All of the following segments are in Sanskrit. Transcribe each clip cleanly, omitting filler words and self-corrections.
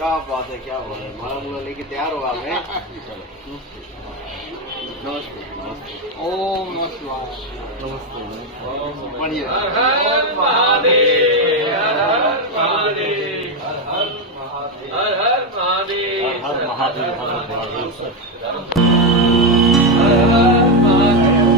क्या बात है, क्या बोले, माला मुला लेके तैयार हो आप हैं? नमस्ते नमस्ते। ओम नमः शिवाय। नमस्ते बढ़िया। हर हर महादेव, हर हर महादेव, हर हर महादेव, हर हर महादेव, हर महादेव, हर महादेव। हर हर महादेव।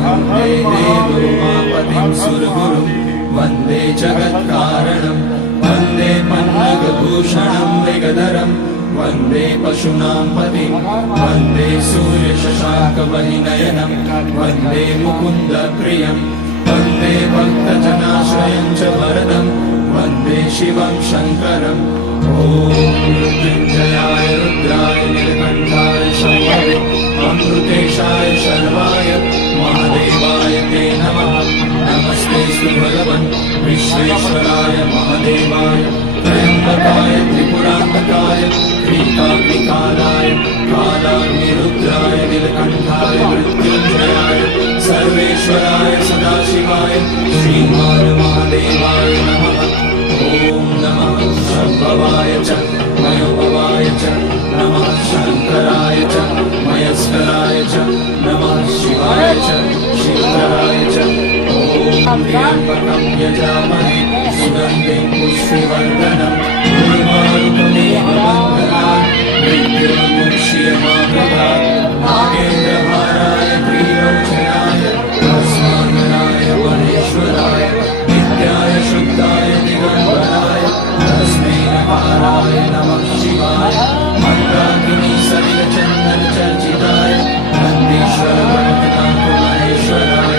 वन्दे देवोमापतिं सुरगुरुं वन्दे जगत्कारणं वन्दे पन्नगभूषणं मृगधरं वन्दे पशूनां पतिं वन्दे सूर्यशशाङ्कवहिनयनं वन्दे मुकुन्दप्रियं वन्दे भक्तजनाश्रयं च वरदं वन्दे शिवं शङ्करम् ॐ मृत्युञ्जयाय रुद्राय नीलकण्ठाय शम्भवे अमृतेशाय शर्वाय महादेवाय ते नमः। नमस्तेऽस्तु भगवन् विश्वेश्वराय महादेवाय त्र्यम्बकाय त्रिपुरान्तकाय श्रीकाग्निकालाय कालाग्निरुद्राय नीलकण्ठाय मृत्युञ्जयाय सर्वेश्वराय सदाशिवाय श्रीमान महादेवाय नमः। ॐ नमः शम्भवाय च मयोभवाय च नमः शङ्कराय च मयस्कराय च नमः शिवाय च शिवतराय च ॐ त्र्यम्बकं यजामहे सुगन्धिं पुष्टिवर्धनम् उर्वारुकमेव बन्धनात् मृत्युर्मुक्ष्यमामृतात् नागेन्द्रहाराय त्रिलोचनाय तस्मान्नाय महेश्वराय नित्याय शुद्धाय दिगम्बराय तस्मै नकाराय नमः शिवाय मन्दाकिनी सलिलचन्दनचर्चिताय नन्दीश्वर भक्तनाथ महेश्वराय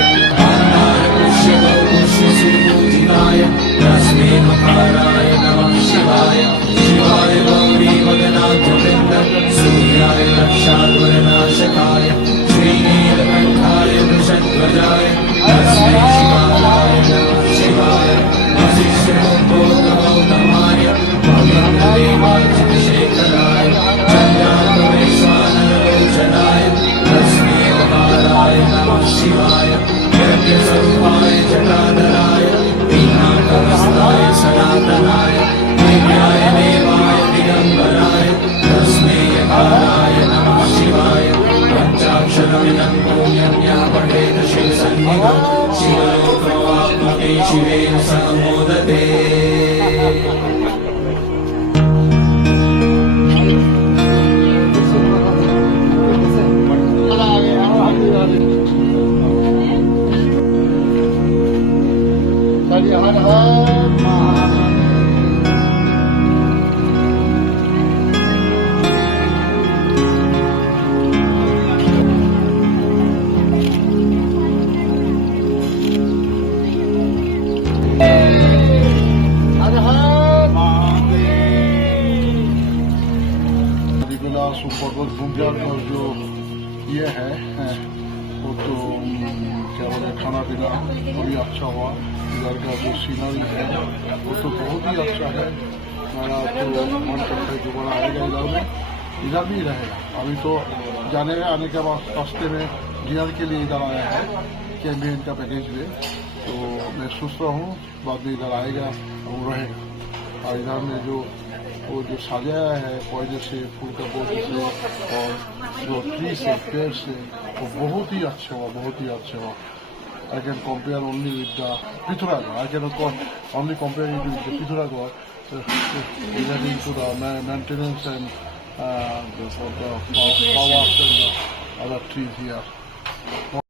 पुष्यसुपूजिताय तस्मै नकाराय नमः शिवाय शिवाय गौरी वदनाथवृन्द सूर्याय रक्षात्वरनाशकाय श्रीनीलकण्ठाय वृषध्वजाय तस्मै शिवाय नमः शिवाय वसिष्ठगौतमाय भगवन्देवाच्युतशेखराय चन्द्रार्कवैश्वानरलोचनाय तस्मै नकाराय नमः शिवाय यज्ञस्वरूपाय जटाधराय पीनाकहस्ताय सनातनाय दिव्याय देवाय दिगम्बराय तस्मै यकाराय नमः शिवाय पञ्चाक्षरमिदं पुण्यं यः पठेत् शिवसन्निधौ शिवलोकमाप्नुते शिवेन सह मोदते। चलिए हर हर महादेव। हर हर महादेव। हरिविलास पर्वत गुंजा पर जो ये है वो तो क्या बोले खाना पीना बड़ी अच्छा हुआ। इधर का जो सीनरी है वो तो बहुत ही अच्छा है। मेरा तो मन करता है दोबारा आएगा इधर में, इधर भी रहेगा। अभी तो जाने आने के बाद रास्ते में डिनर के लिए इधर आया है कैंपेन का पैकेज में, तो मैं सोच रहा हूँ बाद में इधर आएगा और रहेगा। और इधर में जो वो जो सजाया है पौधे से, फूल का पौधे से और जो ट्री से, पेड़ से, वो बहुत ही अच्छा हुआ, बहुत ही अच्छा हुआ। I can compare only with the Pithoragarh. I cannot only compare it with the Pithoragarh relating to the maintenance and for the flowers and the other trees here.